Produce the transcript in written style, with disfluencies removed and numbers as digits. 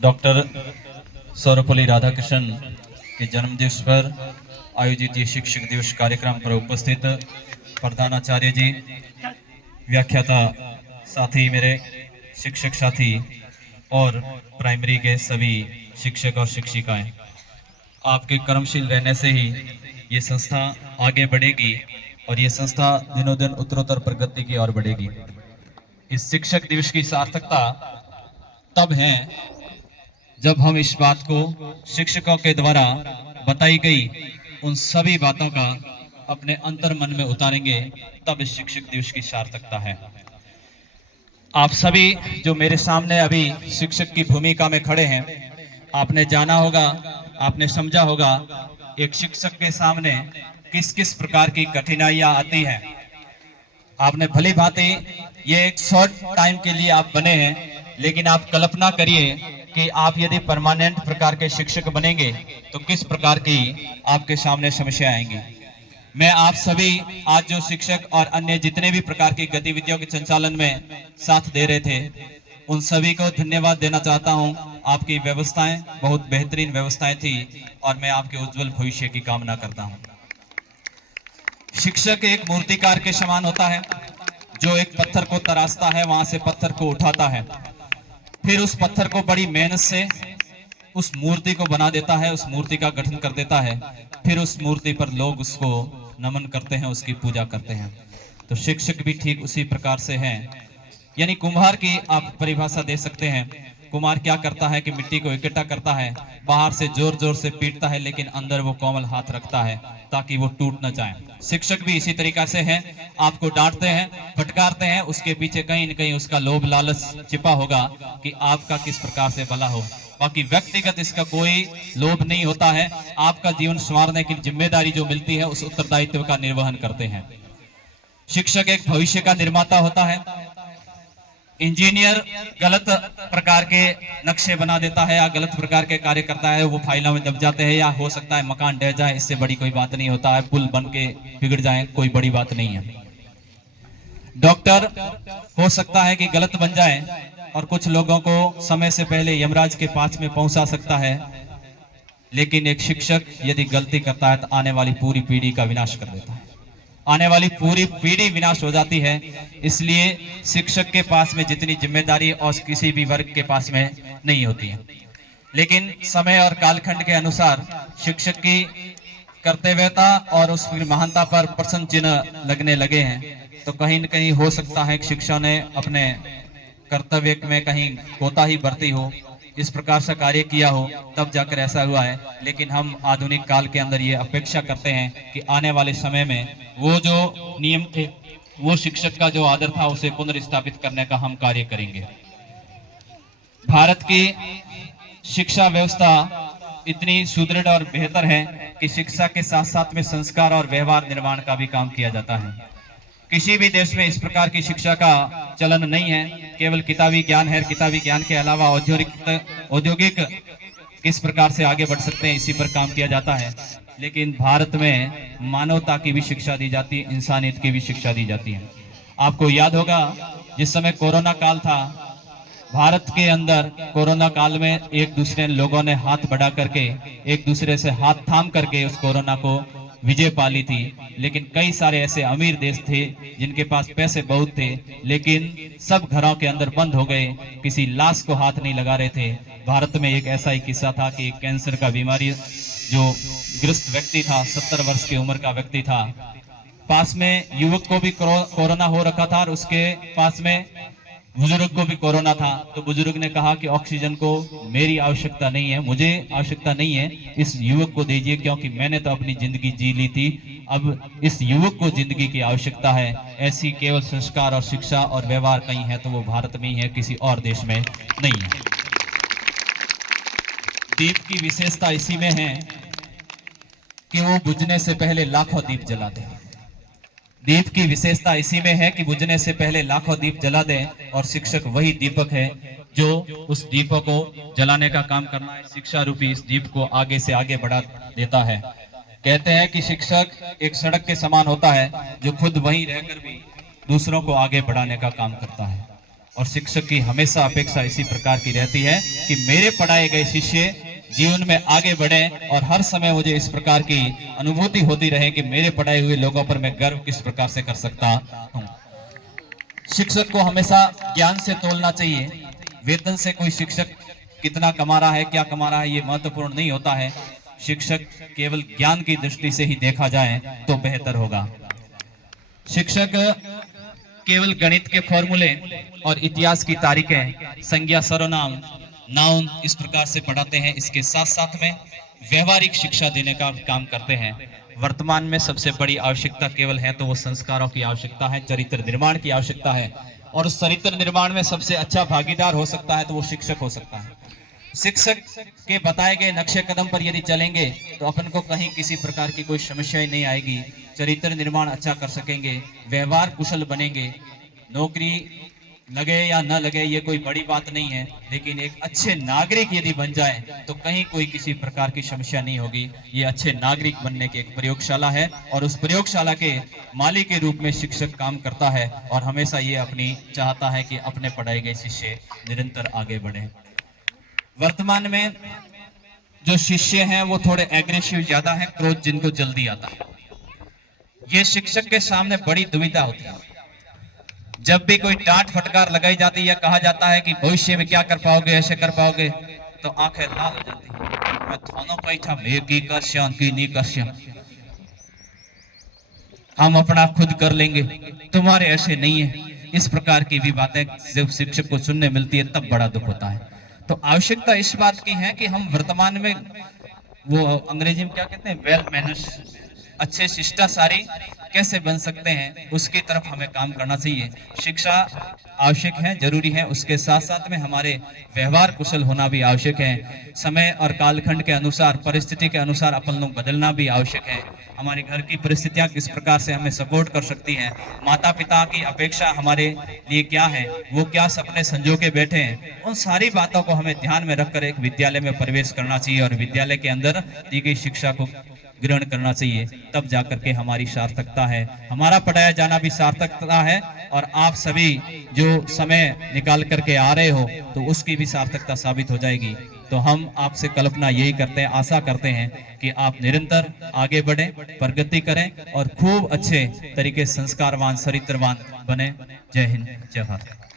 Doctor Sarvepalli Radhakrishnan के जन्मदिवस पर आयोजित ये शिक्षक दिवस कार्यक्रम पर उपस्थित प्रधानाचार्य जी, व्याख्याता साथी, मेरे शिक्षक साथी और प्राइमरी के सभी शिक्षक और शिक्षिकाएं, आपके कर्मशील रहने से ही ये संस्था आगे बढ़ेगी और ये संस्था दिनों दिन उत्तरोत्तर प्रगति की ओर बढ़ेगी। इस शिक्षक दिवस की सार्थकता तब है जब हम इस बात को शिक्षकों के द्वारा बताई गई उन सभी बातों का अपने अंतर मन में उतारेंगे, तब इस शिक्षक दिवस की सार्थकता है। आप सभी जो मेरे सामने अभी शिक्षक की भूमिका में खड़े हैं, आपने जाना होगा, आपने समझा होगा एक शिक्षक के सामने किस किस प्रकार की कठिनाइयां आती हैं। आपने भली भांति ये एक शॉर्ट टाइम के लिए आप बने हैं, लेकिन आप कल्पना करिए कि आप यदि परमानेंट प्रकार के शिक्षक बनेंगे तो किस प्रकार की आपके सामने समस्या आएंगी। मैं आप सभी आज जो शिक्षक और अन्य जितने भी प्रकार की गतिविधियों के संचालन में साथ दे रहे थे, उन सभी को धन्यवाद देना चाहता हूं। आपकी व्यवस्थाएं बहुत बेहतरीन व्यवस्थाएं थी और मैं आपके उज्जवल भविष्य की कामना करता हूं। शिक्षक एक मूर्तिकार के समान होता है, जो एक पत्थर को तराशता है, वहां से पत्थर को उठाता है, फिर उस पत्थर को बड़ी मेहनत से उस मूर्ति को बना देता है, उस मूर्ति का गठन कर देता है, फिर उस मूर्ति पर लोग उसको नमन करते हैं, उसकी पूजा करते हैं। तो शिक्षक भी ठीक उसी प्रकार से हैं। यानी कुम्हार की आप परिभाषा दे सकते हैं। कुम्हार क्या करता है कि मिट्टी को इकट्ठा करता है, बाहर से जोर जोर से पीटता है, लेकिन अंदर वो कोमल हाथ रखता है ताकि वो टूट न जाए। शिक्षक भी इसी तरीका से हैं। आपको डांटते हैं, फटकारते हैं, उसके पीछे कहीं न कहीं उसका लोभ लालच छिपा होगा कि आपका किस प्रकार से भला हो। बाकी व्यक्तिगत इसका कोई लोभ नहीं होता है। आपका जीवन संवारने की जिम्मेदारी जो मिलती है, उस उत्तरदायित्व का निर्वहन करते हैं। शिक्षक एक भविष्य का निर्माता होता है। इंजीनियर गलत प्रकार के नक्शे बना देता है या गलत प्रकार के कार्य करता है, वो फाइलों में दब जाते हैं, या हो सकता है मकान ढह जाए, इससे बड़ी कोई बात नहीं होता है, पुल बन के बिगड़ जाए, कोई बड़ी बात नहीं है। डॉक्टर हो सकता है कि गलत बन जाए और कुछ लोगों को समय से पहले यमराज के पास में पहुंचा सकता है, लेकिन एक शिक्षक यदि गलती करता है तो आने वाली पूरी पीढ़ी का विनाश कर देता है, आने वाली पूरी पीढ़ी विनाश हो जाती है। इसलिए शिक्षक के पास में जितनी जिम्मेदारी और किसी भी वर्ग के पास में नहीं होती है, लेकिन समय और कालखंड के अनुसार शिक्षक की कर्तव्यता और उसकी महानता पर प्रश्न चिन्ह लगने लगे हैं। तो कहीं न कहीं हो सकता है कि शिक्षक ने अपने कर्तव्य में कहीं कोताही बरती हो, इस प्रकार से कार्य किया हो, तब जाकर ऐसा हुआ है। लेकिन हम आधुनिक काल के अंदर ये अपेक्षा करते हैं कि आने वाले समय में वो जो नियम थे, वो शिक्षक का जो आदर था, उसे पुनर्स्थापित करने का हम कार्य करेंगे। भारत की शिक्षा व्यवस्था इतनी सुदृढ़ और बेहतर है कि शिक्षा के साथ साथ में संस्कार और व्यवहार निर्माण का भी काम किया जाता है। किसी भी देश में इस प्रकार की शिक्षा का चलन नहीं है। केवल किताबी ज्ञान है, किताबी ज्ञान के अलावा औद्योगिक किस प्रकार से आगे बढ़ सकते हैं, इसी पर काम किया जाता है। लेकिन भारत में मानवता की भी शिक्षा दी जाती है, इंसानियत की भी शिक्षा दी जाती है। आपको याद होगा जिस समय कोरोना काल था, भारत के अंदर कोरोना काल में एक दूसरे लोगों ने हाथ बढ़ा करके, एक दूसरे से हाथ थाम करके उस कोरोना को विजय पाली थी। लेकिन कई सारे ऐसे अमीर देश थे जिनके पास पैसे बहुत थे, लेकिन सब घरों के अंदर बंद हो गए, किसी लाश को हाथ नहीं लगा रहे थे। भारत में एक ऐसा ही किस्सा था कि कैंसर का बीमारी जो ग्रस्त व्यक्ति था, 70 वर्ष की उम्र का व्यक्ति था, पास में युवक को भी कोरोना हो रखा था और उसके पास में बुजुर्ग को भी कोरोना था। तो बुजुर्ग ने कहा कि ऑक्सीजन को मेरी आवश्यकता नहीं है, मुझे आवश्यकता नहीं है, इस युवक को दीजिए, क्योंकि मैंने तो अपनी जिंदगी जी ली थी, अब इस युवक को जिंदगी की आवश्यकता है। ऐसी केवल संस्कार और शिक्षा और व्यवहार कहीं है तो वो भारत में ही है, किसी और देश में नहीं है। दीप की विशेषता इसी में है कि वो बुझने से पहले लाखों दीप जलाते हैं। दीप की विशेषता इसी में है कि बुझने से पहले लाखों दीप जला दें, और शिक्षक वही दीपक है जो उस दीपक को जलाने का काम करना है। शिक्षा रूपी इस दीप को आगे से आगे बढ़ा देता है। कहते हैं कि शिक्षक एक सड़क के समान होता है जो खुद वहीं रहकर भी दूसरों को आगे बढ़ाने का काम करता है। और शिक्षक की हमेशा अपेक्षा इसी प्रकार की रहती है कि मेरे पढ़ाए गए शिष्य जीवन में आगे बढ़े और हर समय मुझे इस प्रकार की अनुभूति होती रहे कि मेरे पढ़ाए हुए लोगों पर मैं गर्व किस प्रकार से कर सकता हूँ। शिक्षक को हमेशा ज्ञान से तोलना चाहिए। वेतन से कोई शिक्षक कितना कमा रहा है, क्या कमा रहा है, ये महत्वपूर्ण नहीं होता है। शिक्षक केवल ज्ञान की दृष्टि से ही देखा जाए तो बेहतर होगा। शिक्षक केवल गणित के फॉर्मूले और इतिहास की तारीखें, संज्ञा, सर्वनाम, नाउन इस प्रकार से पढ़ाते हैं। इसके साथ साथ में व्यवहारिक शिक्षा देने का काम करते हैं। वर्तमान में सबसे बड़ी आवश्यकता केवल है तो वो संस्कारों की आवश्यकता है, चरित्र निर्माण की आवश्यकता है। और उस चरित्र निर्माण में सबसे अच्छा भागीदार हो सकता है तो वो शिक्षक हो सकता है। शिक्षक के बताए गए नक्शे कदम पर यदि चलेंगे तो अपन को कहीं किसी प्रकार की कोई समस्या ही नहीं आएगी। चरित्र निर्माण अच्छा कर सकेंगे, व्यवहार कुशल बनेंगे। नौकरी लगे या न लगे ये कोई बड़ी बात नहीं है, लेकिन एक अच्छे नागरिक यदि बन जाए तो कहीं कोई किसी प्रकार की समस्या नहीं होगी। ये अच्छे नागरिक बनने की एक प्रयोगशाला है और उस प्रयोगशाला के माली के रूप में शिक्षक काम करता है और हमेशा ये अपनी चाहता है कि अपने पढ़ाए गए शिष्य निरंतर आगे बढ़े। वर्तमान में जो शिष्य हैं वो थोड़े एग्रेसिव ज्यादा है, क्रोध जिनको जल्दी आता है। ये शिक्षक के सामने बड़ी दुविधा होती है। जब भी कोई डांट फटकार लगाई जाती है या कहा जाता है कि भविष्य में क्या कर पाओगे, ऐसे कर पाओगे, तो आंखें लाल हो जाती है। मैं दोनों का ही था, मैं की कर्ष्यां की नहीं कर्ष्यां, हम अपना खुद कर लेंगे, तुम्हारे ऐसे नहीं है। इस प्रकार की भी बातें जब शिक्षक को सुनने मिलती है तब बड़ा दुख होता है। तो आवश्यकता इस बात की है कि हम वर्तमान में वो अंग्रेजी में क्या कहते हैं, वेल मैनर्स, अच्छे शिष्टाचारी कैसे बन सकते हैं उसकी तरफ हमें काम करना चाहिए। शिक्षा आवश्यक है, जरूरी है, उसके साथ साथ में हमारे व्यवहार कुशल होना भी आवश्यक है। समय और कालखंड के अनुसार, परिस्थिति के अनुसार अपन लोग बदलना भी आवश्यक है। हमारे घर की परिस्थितियां किस प्रकार से हमें सपोर्ट कर सकती हैं, माता पिता की अपेक्षा हमारे लिए क्या है, वो क्या सपने संजो के बैठे हैं, उन सारी बातों को हमें ध्यान में रखकर एक विद्यालय में प्रवेश करना चाहिए और विद्यालय के अंदर दी गई शिक्षा को ग्रहण करना चाहिए। तब जाकर के हमारी सार्थकता है, हमारा पढ़ाया जाना भी सार्थकता है। और आप सभी जो समय निकाल करके आ रहे हो तो उसकी भी सार्थकता साबित हो जाएगी। तो हम आपसे कल्पना यही करते हैं, आशा करते हैं कि आप निरंतर आगे बढ़ें, प्रगति करें और खूब अच्छे तरीके संस्कारवान, चरित्रवान बने। जय हिंद, जय भारत।